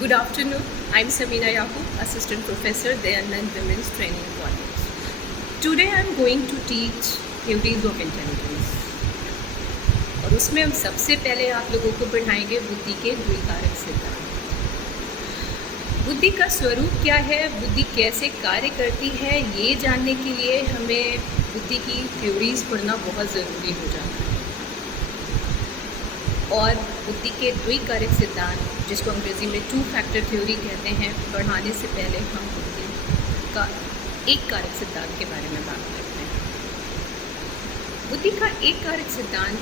Good afternoon. I'm Samina Yaqub, Assistant Professor, Dayanand Women's Training College. Today I'm going to teach theories of intelligence. और उसमें हम सबसे पहले आप लोगों को पढ़ाएंगे बुद्धि के द्विकारक सिद्धांत। बुद्धि का स्वरूप क्या है, बुद्धि कैसे कार्य करती है, ये जानने के लिए हमें बुद्धि की थ्योरीज पढ़ना बहुत ज़रूरी हो जाता है। और बुद्धि के द्विकारक सिद्धांत, जिसको अंग्रेजी में 2 फैक्टर थ्योरी कहते हैं, पढ़ाने से पहले हम बुद्धि का एक कारक सिद्धांत के बारे में बात करते हैं। बुद्धि का एक कारक सिद्धांत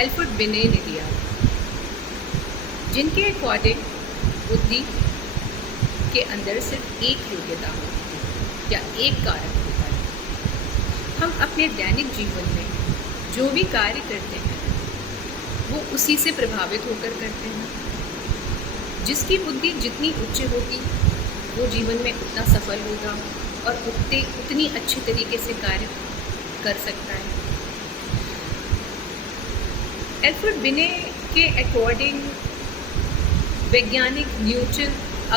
एल्फ्रेड बिने ने दिया, जिनके अकॉर्डिंग बुद्धि के अंदर सिर्फ एक योग्यता होती है या एक कारक होता है। हम अपने दैनिक जीवन में जो भी कार्य करते हैं वो उसी से प्रभावित होकर करते हैं। जिसकी बुद्धि जितनी उच्च होगी वो जीवन में उतना सफल होगा और उतनी अच्छे तरीके से कार्य कर सकता है। एल्फ्रेड बिने के अकॉर्डिंग वैज्ञानिक न्यूटन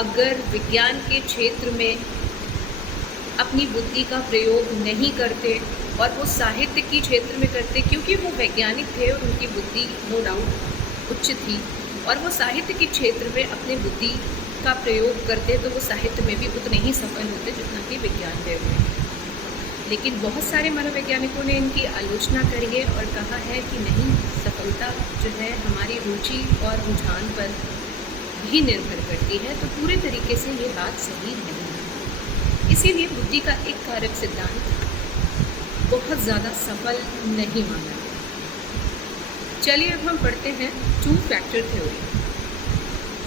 अगर विज्ञान के क्षेत्र में अपनी बुद्धि का प्रयोग नहीं करते और वो साहित्य के क्षेत्र में करते, क्योंकि वो वैज्ञानिक थे और उनकी बुद्धि नो डाउट उच्च थी, और वो साहित्य के क्षेत्र में अपनी बुद्धि का प्रयोग करते तो वो साहित्य में भी उतने ही सफल होते जितना कि विज्ञान में हुए। लेकिन बहुत सारे मनोवैज्ञानिकों ने इनकी आलोचना करी है और कहा है कि नहीं, सफलता जो है हमारी रुचि और रुझान पर भी निर्भर करती है, तो पूरे तरीके से ये बात सही नहीं है। इसीलिए बुद्धि का एक कारक सिद्धांत बहुत ज़्यादा सफल नहीं माना गया। चलिए अब हम पढ़ते हैं 2 फैक्टर थ्योरी।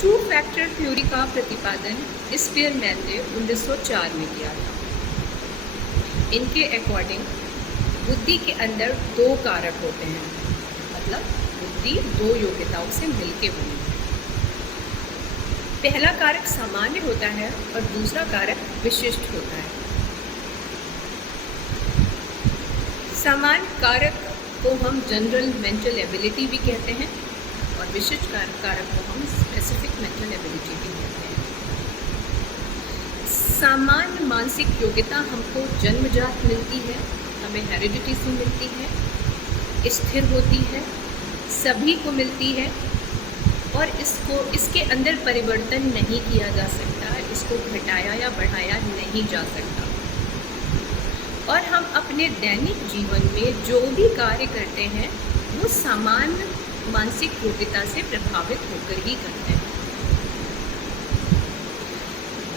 2 फैक्टर थ्योरी का प्रतिपादन स्पीयरमैन ने 1904 में किया था। इनके अकॉर्डिंग बुद्धि के अंदर 2 कारक होते हैं, मतलब बुद्धि 2 योग्यताओं से मिलके बनी है। पहला कारक सामान्य होता है और दूसरा कारक विशिष्ट होता है। सामान्य कारक को हम जनरल मेंटल एबिलिटी भी कहते हैं और विशिष्ट कारक को हम स्पेसिफिक मेंटल एबिलिटी भी कहते हैं। सामान्य मानसिक योग्यता हमको जन्मजात मिलती है, हमें हेरिडिटी से मिलती है, स्थिर होती है, सभी को मिलती है और इसके अंदर परिवर्तन नहीं किया जा सकता, इसको घटाया या बढ़ाया नहीं जा सकता। और हम अपने दैनिक जीवन में जो भी कार्य करते हैं वो सामान्य मानसिक योग्यता से प्रभावित होकर ही करते हैं।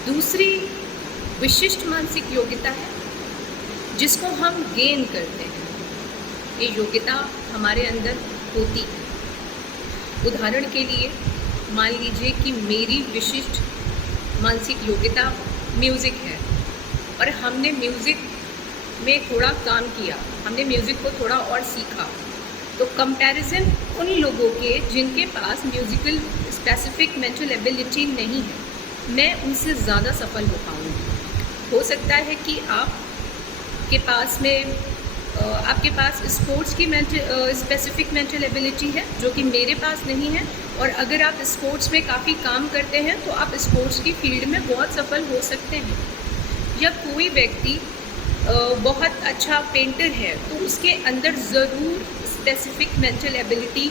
दूसरी विशिष्ट मानसिक योग्यता है जिसको हम गेन करते हैं। ये योग्यता हमारे अंदर होती है। उदाहरण के लिए मान लीजिए कि मेरी विशिष्ट मानसिक योग्यता म्यूज़िक है और हमने म्यूज़िक में थोड़ा काम किया, हमने म्यूज़िक को थोड़ा और सीखा, तो कंपैरिजन उन लोगों के जिनके पास म्यूज़िकल स्पेसिफिक मेंटल एबिलिटी नहीं है, मैं उनसे ज़्यादा सफल हो पाऊँगी। हो सकता है कि आपके पास स्पोर्ट्स की स्पेसिफिक मेंटल एबिलिटी है जो कि मेरे पास नहीं है, और अगर आप स्पोर्ट्स में काफ़ी काम करते हैं तो आप स्पोर्ट्स की फील्ड में बहुत सफल हो सकते हैं। या कोई व्यक्ति बहुत अच्छा पेंटर है तो उसके अंदर ज़रूर स्पेसिफिक मेंटल एबिलिटी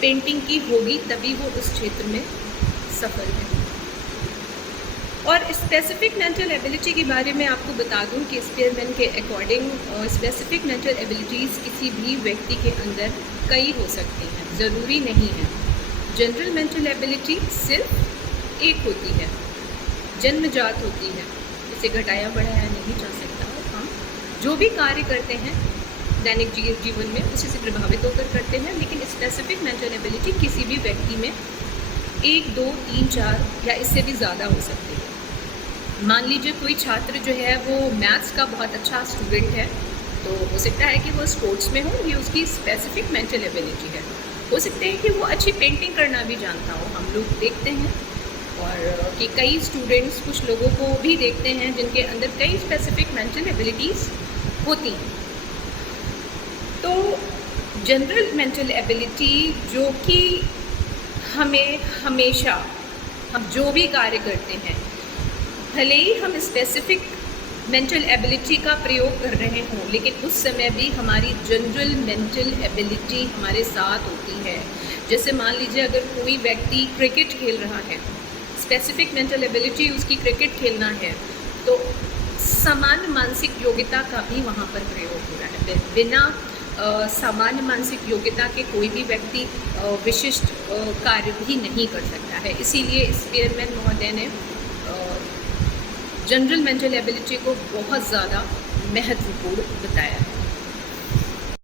पेंटिंग की होगी, तभी वो उस क्षेत्र में सफल है। और स्पेसिफिक मेंटल एबिलिटी के बारे में आपको बता दूं कि स्पीयरमैन के अकॉर्डिंग स्पेसिफिक मेंटल एबिलिटीज़ किसी भी व्यक्ति के अंदर कई हो सकती हैं, ज़रूरी नहीं है। जनरल मेंटल एबिलिटी सिर्फ एक होती है, जन्मजात होती है, इसे घटाया बढ़ाया नहीं जा सकता। हम जो भी कार्य करते हैं दैनिक जीवन में उसी से प्रभावित होकर करते हैं, लेकिन स्पेसिफिक मेंटल एबिलिटी किसी भी व्यक्ति में 1, 2, 3, 4 या इससे भी ज़्यादा हो सकती है। मान लीजिए कोई छात्र जो है वो मैथ्स का बहुत अच्छा स्टूडेंट है, तो हो सकता है कि वो स्पोर्ट्स में हो, ये उसकी स्पेसिफिक मेंटल एबिलिटी है। हो सकते हैं कि वो अच्छी पेंटिंग करना भी जानता हो। हम लोग देखते हैं और कि कई स्टूडेंट्स, कुछ लोगों को भी देखते हैं जिनके अंदर कई स्पेसिफिक मेंटल एबिलिटीज़ होती हैं। तो जनरल मेंटल एबिलिटी जो कि हमें हमेशा हम जो भी कार्य करते हैं, भले ही हम स्पेसिफिक मेंटल एबिलिटी का प्रयोग कर रहे हों, लेकिन उस समय भी हमारी जनरल मेंटल एबिलिटी हमारे साथ होती है। जैसे मान लीजिए अगर कोई व्यक्ति क्रिकेट खेल रहा है, स्पेसिफिक मेंटल एबिलिटी उसकी क्रिकेट खेलना है, तो सामान्य मानसिक योग्यता का भी वहाँ पर प्रयोग हो रहा है। बिना सामान्य मानसिक योग्यता के कोई भी व्यक्ति विशिष्ट कार्य भी नहीं कर सकता है। इसीलिए स्पीयरमैन महोदय ने जनरल मेंटल एबिलिटी को बहुत ज़्यादा महत्वपूर्ण बताया।